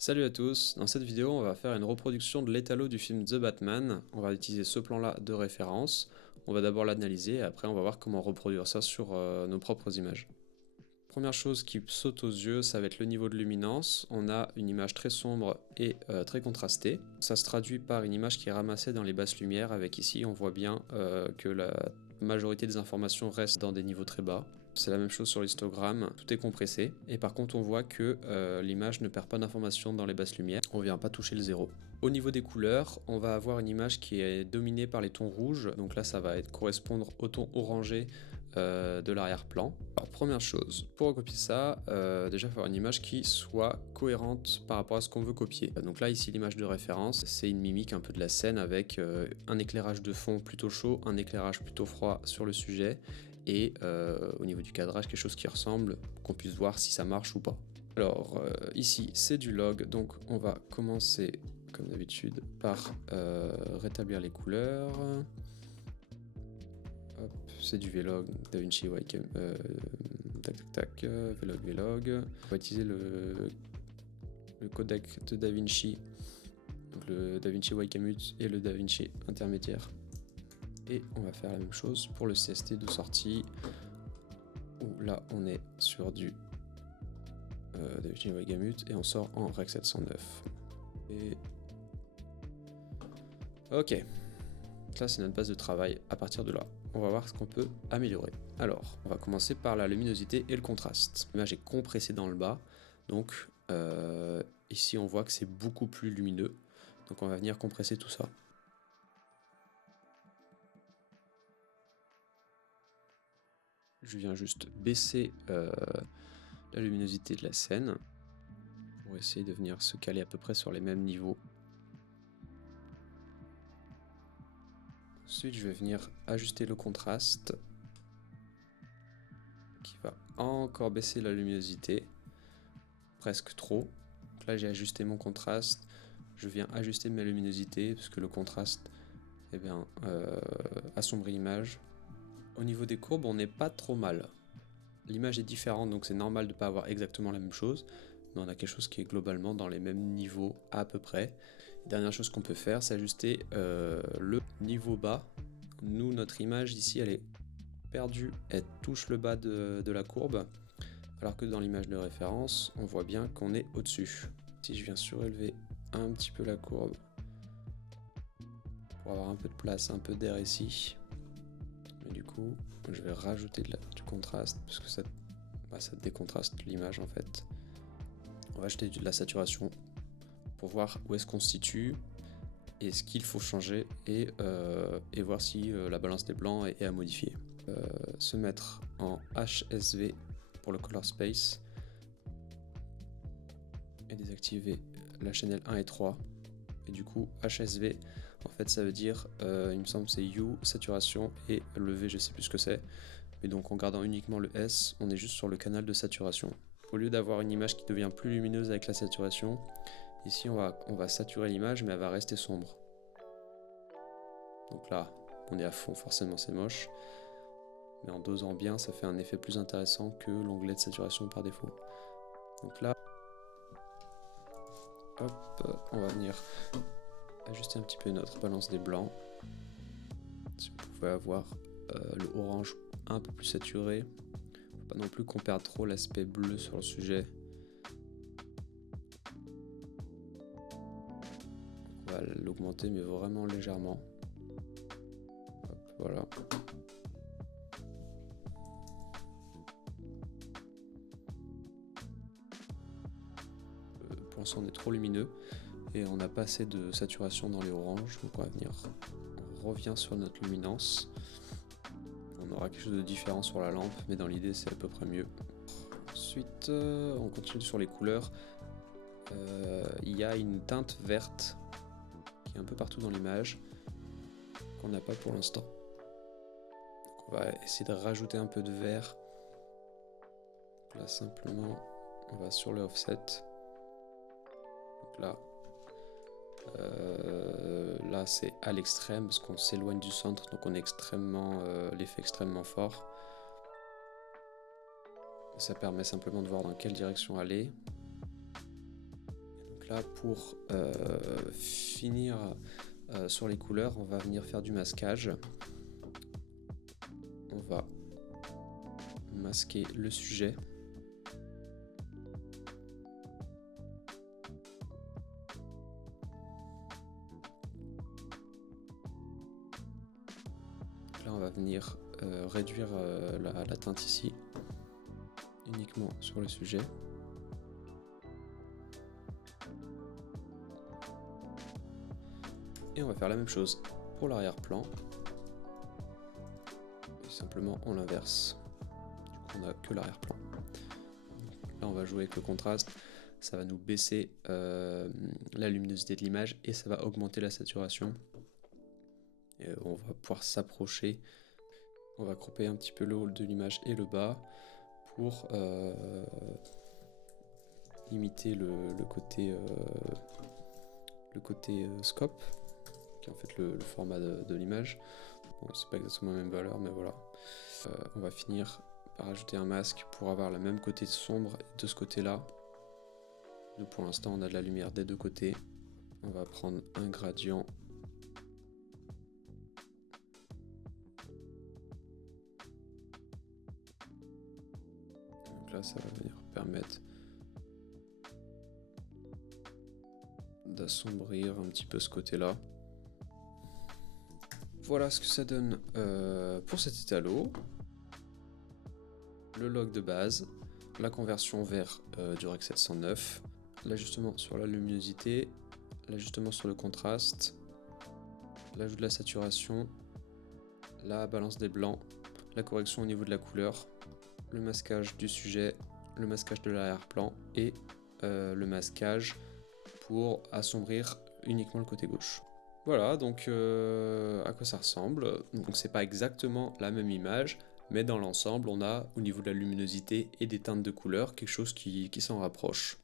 Salut à tous, dans cette vidéo on va faire une reproduction de l'étalo du film The Batman. On va utiliser ce plan là de référence, on va d'abord l'analyser et après on va voir comment reproduire ça sur nos propres images. Première chose qui saute aux yeux, ça va être le niveau de luminance. On a une image très sombre et très contrastée. Ça se traduit par une image qui est ramassée dans les basses lumières, avec ici on voit bien que la majorité des informations restent dans des niveaux très bas. C'est la même chose sur l'histogramme, tout est compressé. Et par contre on voit que l'image ne perd pas d'informations dans les basses lumières, on vient pas toucher le zéro. Au niveau des couleurs, on va avoir une image qui est dominée par les tons rouges, donc là ça va correspondre au ton orangé de l'arrière-plan. Alors première chose, pour recopier ça, déjà il faut avoir une image qui soit cohérente par rapport à ce qu'on veut copier. Donc là ici l'image de référence, c'est une mimique un peu de la scène avec un éclairage de fond plutôt chaud, un éclairage plutôt froid sur le sujet, et au niveau du cadrage quelque chose qui ressemble, qu'on puisse voir si ça marche ou pas. Alors ici c'est du log, donc on va commencer comme d'habitude par rétablir les couleurs. Hop, c'est du Vlog, DaVinci Wacom, Vlog. On va utiliser le codec de DaVinci, donc le DaVinci Wacomut et le DaVinci intermédiaire. Et on va faire la même chose pour le CST de sortie, où là on est sur du DaVinci Wacomut et on sort en Rec 709. Et ok, là c'est notre base de travail. À partir de là, on va voir ce qu'on peut améliorer. Alors, on va commencer par la luminosité et le contraste. L'image est compressée dans le bas, donc ici on voit que c'est beaucoup plus lumineux. Donc on va venir compresser tout ça. Je viens juste baisser la luminosité de la scène pour essayer de venir se caler à peu près sur les mêmes niveaux. Ensuite, je vais venir ajuster le contraste, qui va encore baisser la luminosité, presque trop. Donc là, j'ai ajusté mon contraste. Je viens ajuster ma luminosité, parce que le contraste assombrit l'image. Au niveau des courbes, on n'est pas trop mal. L'image est différente, donc c'est normal de ne pas avoir exactement la même chose, mais on a quelque chose qui est globalement dans les mêmes niveaux à peu près. Dernière chose qu'on peut faire, c'est ajuster le niveau bas. Nous, notre image ici, elle est perdue, elle touche le bas de la courbe, alors que dans l'image de référence, on voit bien qu'on est au-dessus. Si je viens surélever un petit peu la courbe, pour avoir un peu de place, un peu d'air ici, mais du coup, je vais rajouter du contraste, parce que ça décontraste l'image en fait. On va ajouter de la saturation pour voir où est-ce qu'on se situe et ce qu'il faut changer, et voir si la balance des blancs est à modifier. Se mettre en HSV pour le color space et désactiver la channel 1 et 3. Et du coup HSV en fait ça veut dire il me semble c'est Hue, saturation, et le V je sais plus ce que c'est, mais donc en gardant uniquement le S on est juste sur le canal de saturation. Au lieu d'avoir une image qui devient plus lumineuse avec la saturation, ici on va saturer l'image mais elle va rester sombre. Donc là on est à fond, forcément c'est moche, mais en dosant bien ça fait un effet plus intéressant que l'onglet de saturation par défaut. Donc là hop, on va venir ajuster un petit peu notre balance des blancs. Si on pouvait avoir le orange un peu plus saturé, faut pas non plus qu'on perde trop l'aspect bleu sur le sujet. On va l'augmenter mais vraiment légèrement. Hop, voilà. Pour l'instant on est trop lumineux et on n'a pas assez de saturation dans les oranges, donc on revient sur notre luminance. On aura quelque chose de différent sur la lampe, mais dans l'idée c'est à peu près mieux. Ensuite on continue sur les couleurs. Il y a une teinte verte qui est un peu partout dans l'image qu'on n'a pas pour l'instant. On va essayer de rajouter un peu de vert. Là simplement on va sur le offset. Donc là c'est à l'extrême parce qu'on s'éloigne du centre, donc on est l'effet extrêmement fort. Ça permet simplement de voir dans quelle direction aller. Donc là, pour finir sur les couleurs, on va venir faire du masquage. On va masquer le sujet. Là, on va venir réduire la teinte ici, uniquement sur le sujet. Et on va faire la même chose pour l'arrière-plan. Simplement on l'inverse. Du coup on n'a que l'arrière-plan. Là on va jouer avec le contraste. Ça va nous baisser la luminosité de l'image et ça va augmenter la saturation. Et on va pouvoir s'approcher. On va cropper un petit peu le haut de l'image et le bas pour limiter le côté scope, qui est en fait le format de l'image. Bon, c'est pas exactement la même valeur, mais voilà. On va finir par ajouter un masque pour avoir le même côté sombre de ce côté-là. Nous, pour l'instant, on a de la lumière des deux côtés. On va prendre un gradient. Donc là, ça va venir permettre d'assombrir un petit peu ce côté-là. Voilà ce que ça donne pour cet étalo. Le log de base, la conversion vers du Rec 709, l'ajustement sur la luminosité, l'ajustement sur le contraste, l'ajout de la saturation, la balance des blancs, la correction au niveau de la couleur, le masquage du sujet, le masquage de l'arrière-plan et le masquage pour assombrir uniquement le côté gauche. Voilà, donc à quoi ça ressemble. Donc c'est pas exactement la même image, mais dans l'ensemble, on a au niveau de la luminosité et des teintes de couleurs quelque chose qui s'en rapproche.